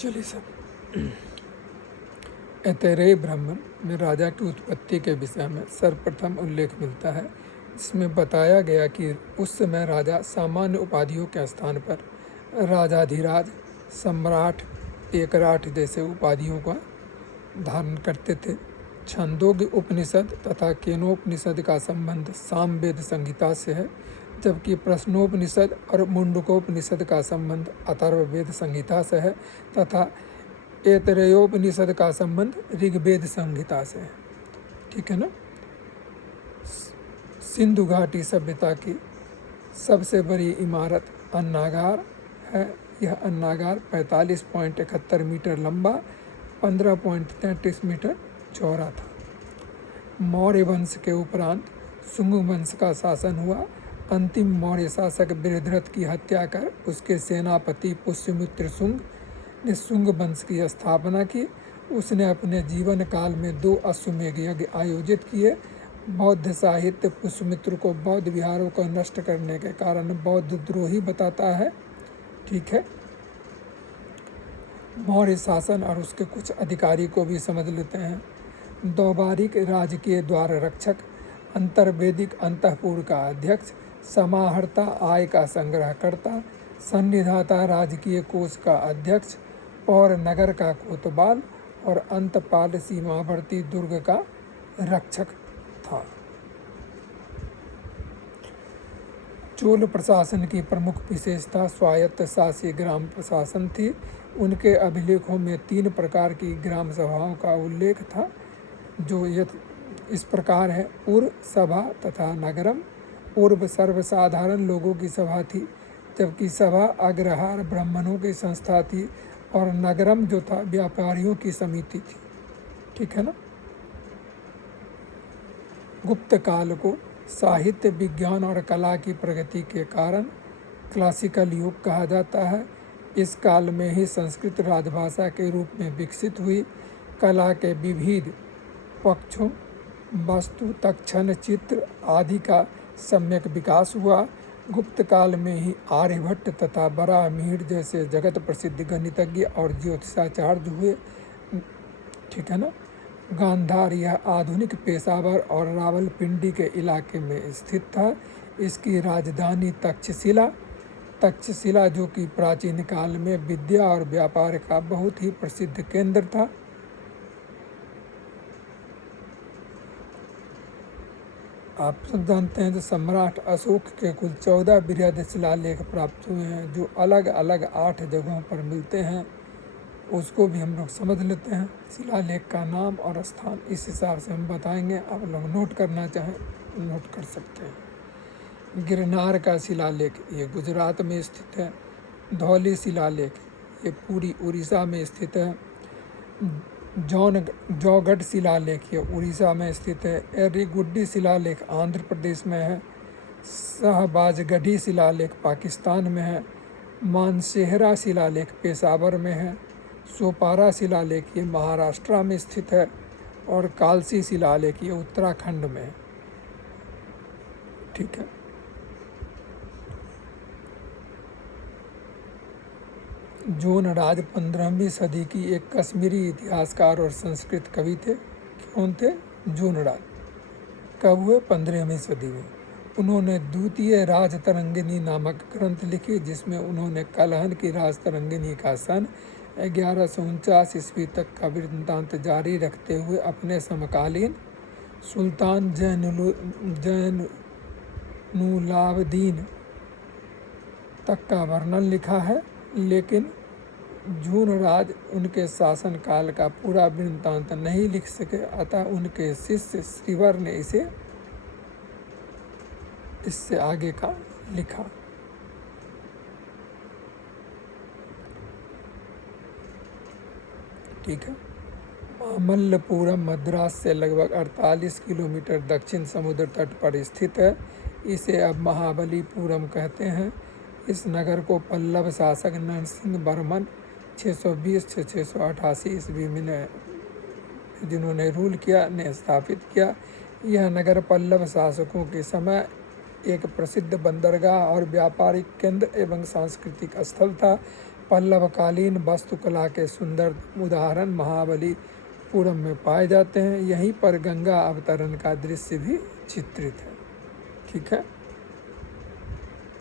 चलिए सर, ऐतरेय ब्राह्मण में राजा की उत्पत्ति के विषय में सर्वप्रथम उल्लेख मिलता है, जिसमें बताया गया कि उस समय राजा सामान्य उपाधियों के स्थान पर राजाधिराज, सम्राट, एकराट जैसे उपाधियों का धारण करते थे। छंदोग्य उपनिषद तथा केनोपनिषद का संबंध सामवेद संहिता से है, जबकि प्रश्नोपनिषद और मुंडकोपनिषद का संबंध अथर्ववेद संहिता से है तथा ऐतरेयोपनिषद का संबंध ऋग्वेद संहिता से है। ठीक है ना। सिंधु घाटी सभ्यता की सबसे बड़ी इमारत अन्नागार है। यह अन्नागार 45.71 मीटर लंबा, 15.33 मीटर चौड़ा था। मौर्य वंश के उपरांत शुंग वंश का शासन हुआ। अंतिम मौर्य शासक बृहद्रथ की हत्या कर उसके सेनापति पुष्यमित्र शुंग ने शुंग वंश की स्थापना की। उसने अपने जीवन काल में 2 अश्वमेध यज्ञ आयोजित किए। बौद्ध साहित्य पुष्यमित्र को बौद्ध विहारों को नष्ट करने के कारण बौद्ध द्रोही बताता है। ठीक है। मौर्य शासन और उसके कुछ अधिकारी को भी समझ लेते हैं। दौबारिक राजकीय द्वार रक्षक, अंतर्वेदिक अंतःपुर का अध्यक्ष, समाहर्ता आय का संग्रहकर्ता, सन्निधाता राजकीय कोष का अध्यक्ष, और नगर का कोतवाल और अंतपाल सीमावर्ती दुर्ग का रक्षक था। चोल प्रशासन की प्रमुख विशेषता स्वायत्त शासी ग्राम प्रशासन थी। उनके अभिलेखों में 3 प्रकार की ग्राम सभाओं का उल्लेख था, जो इस प्रकार है। पूर्व सभा तथा नगरम। पूर्व सर्वसाधारण लोगों की सभा थी, जबकि सभा अग्रहार ब्राह्मणों की संस्था थी, और नगरम जो था व्यापारियों की समिति थी। ठीक है ना। गुप्त काल को साहित्य, विज्ञान और कला की प्रगति के कारण क्लासिकल युग कहा जाता है। इस काल में ही संस्कृत राजभाषा के रूप में विकसित हुई। कला के विविध पक्षों, वास्तु, तक्षण, चित्र आदि का सम्यक विकास हुआ। गुप्त काल में ही आर्यभट्ट तथा बराहमीर जैसे जगत प्रसिद्ध गणितज्ञ और ज्योतिषाचार्य हुए। ठीक है ना। गांधार यह आधुनिक पेशावर और रावलपिंडी के इलाके में स्थित था। इसकी राजधानी तक्षशिला जो कि प्राचीन काल में विद्या और व्यापार का बहुत ही प्रसिद्ध केंद्र था। आप सब जानते हैं कि सम्राट अशोक के कुल 14 बृहद शिलालेख प्राप्त हुए हैं, जो अलग अलग 8 जगहों पर मिलते हैं। उसको भी हम लोग समझ लेते हैं। शिलालेख का नाम और स्थान इस हिसाब से हम बताएंगे। आप लोग नोट करना चाहें नोट कर सकते हैं। गिरनार का शिलालेख ये गुजरात में स्थित है। धौली शिलालेख ये पूरी उड़ीसा में स्थित है। जौगढ़ शिलालेख ये उड़ीसा में स्थित है। एर्रीगुड्डी शिलालेख आंध्र प्रदेश में है। शाहबाजगढ़ी शिलालेख पाकिस्तान में है। मानसेहरा शिलालेख पेशावर में है। सोपारा शिलालेख ये महाराष्ट्र में स्थित है। और कालसी शिलालेख ये उत्तराखंड में है। ठीक है। जोनराज 15वीं सदी की एक कश्मीरी इतिहासकार और संस्कृत कवि थे। कौन थे? जोनराज। कब हुए? 15वीं सदी में। उन्होंने द्वितीय राजतरंगिनी नामक ग्रंथ लिखी, जिसमें उन्होंने कलहन की राजतरंगिनी का सन 1149 ईस्वी तक का वृत्तांत जारी रखते हुए अपने समकालीन सुल्तान जैनुलाब्दीन तक का वर्णन लिखा है। लेकिन जूनराज उनके शासनकाल का पूरा वृत्तांत नहीं लिख सके, अतः उनके शिष्य श्रीवर ने इससे आगे का लिखा। ठीक है। मामल्लपुरम मद्रास से लगभग 48 किलोमीटर दक्षिण समुद्र तट पर स्थित है। इसे अब महाबलीपुरम कहते हैं। इस नगर को पल्लव शासक नरसिंह वर्मन 620 से 688 ईस्वी में जिन्होंने रूल किया ने स्थापित किया। यह नगर पल्लव शासकों के समय एक प्रसिद्ध बंदरगाह और व्यापारिक केंद्र एवं सांस्कृतिक स्थल था। पल्लवकालीन वास्तुकला के सुंदर उदाहरण महाबलीपुरम में पाए जाते हैं। यहीं पर गंगा अवतरण का दृश्य भी चित्रित है। ठीक है।